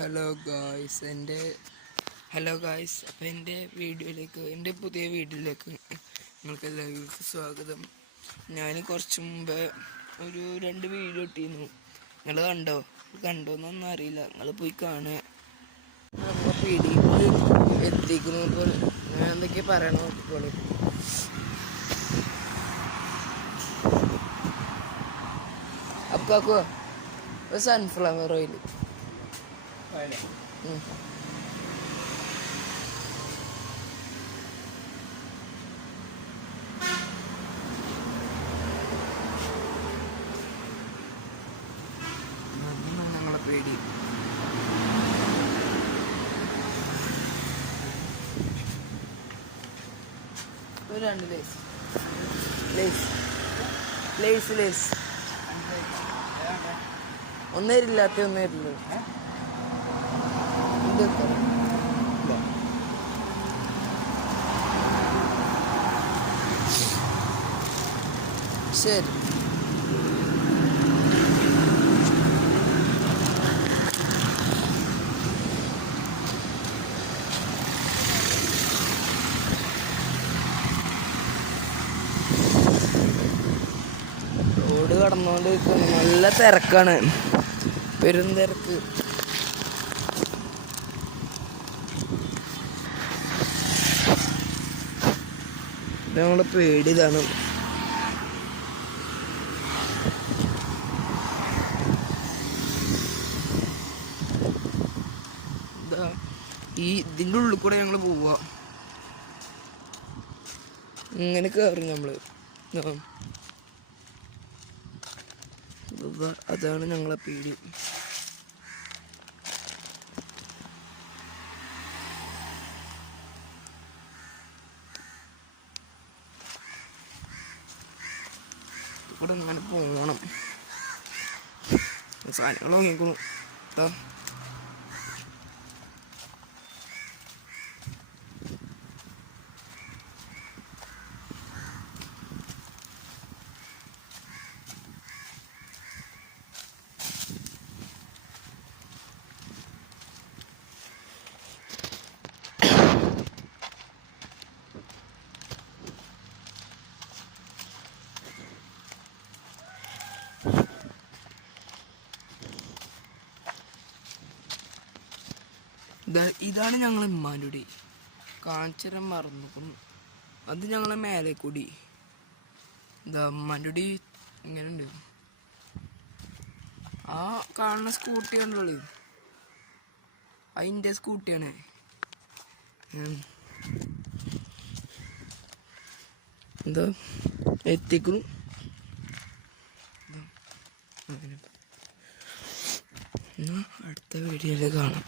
Hello guys എന്റെ hello guys appam എന്റെ വീഡിയോയിലേക്ക് എന്റെ പുതിയ വീഡിയോയിലേക്ക് നിങ്ങൾക്ക് എല്ലാവർക്കും സ്വാഗതം. ഞാൻ കുറച്ച് മുമ്പ് ഒരു രണ്ട് വീഡിയോ ഇട്ടിരുന്നു. നിങ്ങൾ കണ്ടോ? കണ്ടോന്നൊന്നും അറിയില്ല. നിങ്ങൾ പോയി കാണുക. പിടിയിൽ എത്തിക്കുന്നു ഞാൻ എന്തൊക്കെ പറയണം നോക്കിക്കോളൂ. അപ്പാക്കോ സൺഫ്ലവർ ഓയിൽ പേടി ഒരു രണ്ട് ലേസ്. ലേസ്. ലേസ് ലേസ്. ഒന്നേരില്ലാത്ത ഒന്നേരില്ല? ശരി. റോഡ് കടന്നുകൊണ്ട്. നല്ല തിരക്കാണ്. പെരും തിരക്ക്. നമ്മളെ പേടി ഇതാണ് ഈ ഇതിന്റെ ഉള്ളിൽ കൂടെ ഞങ്ങൾ പോവുക ഇങ്ങനെ കയറും നമ്മൾ. ആ. അതാണ് ഞങ്ങളെ പേടി. ഇവിടെ അങ്ങനെ പോകണം. സാധനങ്ങൾ വാങ്ങിക്കണു ഇതാണ് ഞങ്ങളെ ഉമ്മാന്റെ കാഞ്ചരം മറന്നു അത് ഞങ്ങളെ മേലെ കൂടി ഇതാ ഉമ്മാന്റെ ഇങ്ങനെയുണ്ട് ആ കാണുന്ന സ്കൂട്ടി കണ്ടോളി. അതിന്റെ സ്കൂട്ടിയാണ്. എന്താ എത്തിക്കുന്നു. അടുത്ത വീഡിയോയിൽ കാണാം.